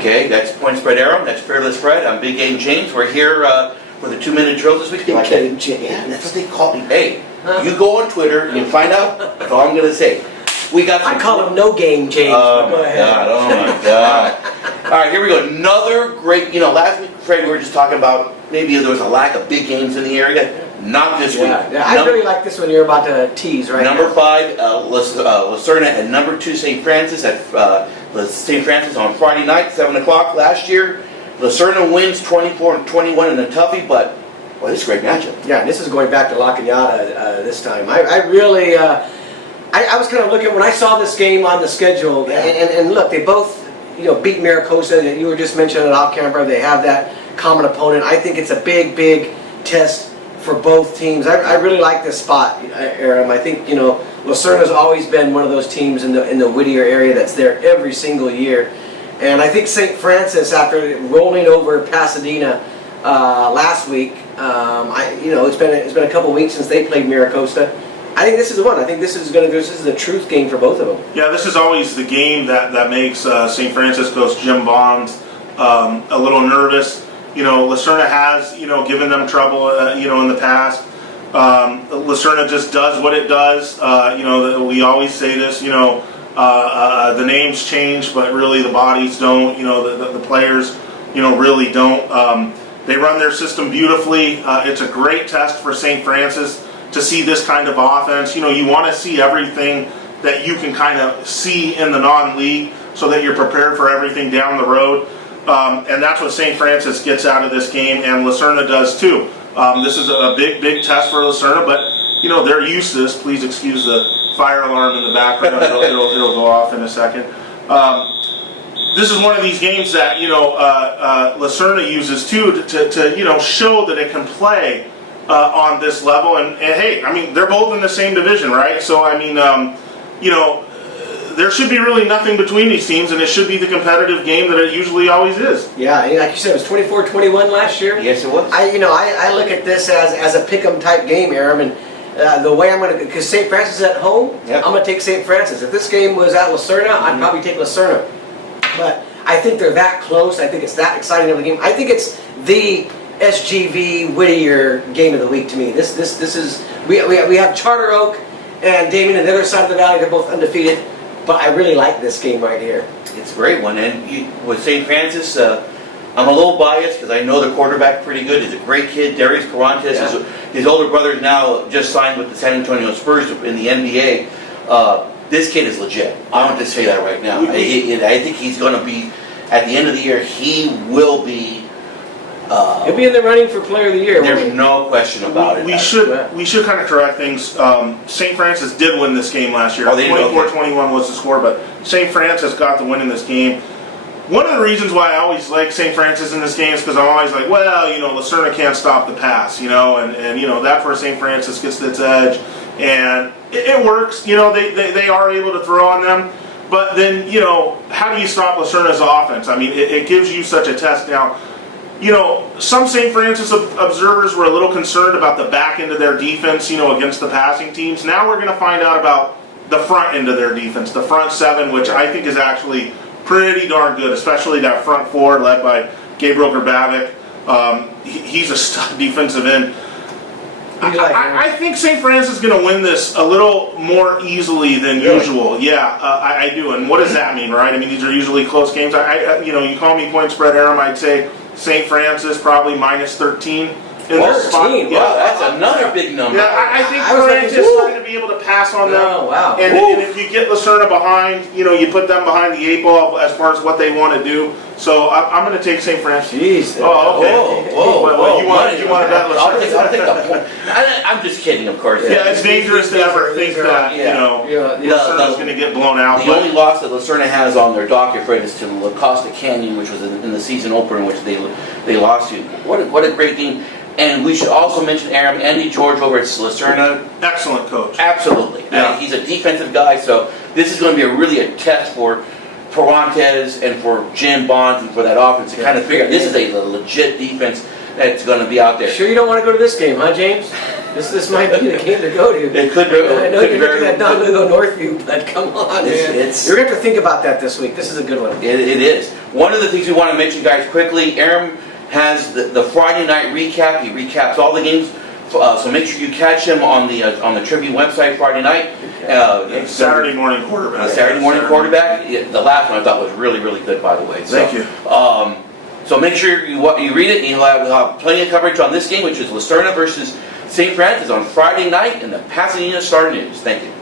Okay, that's Point Spread Aram. That's Fearless Fred. I'm Big Game James. We're here for the 2-minute drill this week. Big Game James. Yeah, that's what they call me. Hey, you go on Twitter and find out. That's all I'm going to say. We got. I call him No Game James. Oh my God! Oh my God! All right, here we go. Another great. Last week, Fred, we were just talking about maybe there was a lack of big games in the area. Not this week. Yeah, I really like this one you're about to tease, right? Number 5, Serna, and number 2, St. Francis at St. Francis on Friday night, 7 o'clock last year. Serna wins 24-21 in a toughie, but well, this is a great matchup. Yeah, this is going back to La Cañada this time. I really, I was kind of looking when I saw this game on the schedule, and look, they both, beat Maricosa. You were just mentioning it off camera. They have that common opponent. I think it's a big test for both teams. I really like this spot, Aram. I think Serna's always been one of those teams in the Whittier area that's there every single year, and I think St. Francis, after rolling over Pasadena last week, it's been a couple weeks since they played Maricosa. I think this is the one. I think this is the truth game for both of them. Yeah, this is always the game that makes St. Francis coach Jim Bond a little nervous. Serna has, given them trouble, in the past. Serna just does what it does. We always say this, the names change, but really the bodies don't. The players, really don't. They run their system beautifully. It's a great test for St. Francis to see this kind of offense. You want to see everything that you can kind of see in the non-league so that you're prepared for everything down the road. And that's what St. Francis gets out of this game, and Serna does too. This is a big test for Serna, but they're used to this. Please excuse the fire alarm in the background. It'll go off in a second. This is one of these games that Serna uses too to show that it can play on this level. And hey, I mean, they're both in the same division, right? So I mean, there should be really nothing between these teams, and it should be the competitive game that it usually always is. Yeah, like you said, it was 24-21 last year. Yes, it was. I look at this as a pick'em type game, Aram, and the way I'm going to, because St. Francis is at home, yep. I'm going to take St. Francis. If this game was at Serna, I'd probably take Serna. But I think they're that close. I think it's that exciting of a game. I think it's the SGV Whittier game of the week to me. This is we have Charter Oak and Damien on the other side of the valley. They're both undefeated. But I really like this game right here. It's a great one. And with St. Francis, I'm a little biased because I know the quarterback pretty good. He's a great kid, Darius Carantes. Yeah. His older brother now just signed with the San Antonio Spurs in the NBA. This kid is legit. I want to say that right now. I think he's going to be, at the end of the year, he will be... He'll be in the running for Player of the Year. There's no question about it. We should kind of correct things. St. Francis did win this game last year. 24-21 was the score, but St. Francis got the win in this game. One of the reasons why I always like St. Francis in this game is because I'm always like, well, Serna can't stop the pass, and that's where St. Francis gets its edge, and it works. They are able to throw on them, but then how do you stop Serna's offense? I mean, it gives you such a test now. Some St. Francis observers were a little concerned about the back end of their defense, against the passing teams. Now we're going to find out about the front end of their defense, the front seven, which I think is actually pretty darn good, especially that front four led by Gabriel Grbavic. He's a stud defensive end. I think St. Francis is going to win this a little more easily than usual. Yeah, I do. And what does that mean, right? I mean, these are usually close games. You call me Point Spread Aram, I'd say St. Francis probably minus 13 in this spot. Yeah, that's another big number. Yeah, I think Francis is trying to be able to pass on them. Oh, wow. And if you get Serna behind, you put them behind the 8 ball as far as what they want to do. So I'm going to take St. Francis. Jeez. Oh, okay. Whoa. You want to bet I'll take the point. I'm just kidding, of course. Yeah, it's dangerous to ever think that, Serna's going to get blown out. The only loss that Serna has on their docket, Fred, is to La Costa Canyon, which was in the season opener, in which they lost to. What a great game. And we should also mention Aram, Andy George over at Serna. Excellent coach. Absolutely. Yeah. He's a defensive guy, so this is going to be really a test for Carantes and for Jim Bond and for that offense to kind of figure out this is a legit defense. that's going to be out there. Sure you don't want to go to this game, huh, James? This might be the game to go to. It could be. I know you're looking at Don Lugo Northview, but come on. You're going to have to think about that this week. This is a good one. It is. One of the things we want to mention, guys, quickly, Aram has the Friday night recap. He recaps all the games. So make sure you catch him on the Tribune website Friday night. Saturday morning quarterback. Saturday morning quarterback. The last one I thought was really, really good, by the way. Thank you. So make sure you read it, and you'll have plenty of coverage on this game, which is Serna versus St. Francis on Friday night in the Pasadena Star News. Thank you.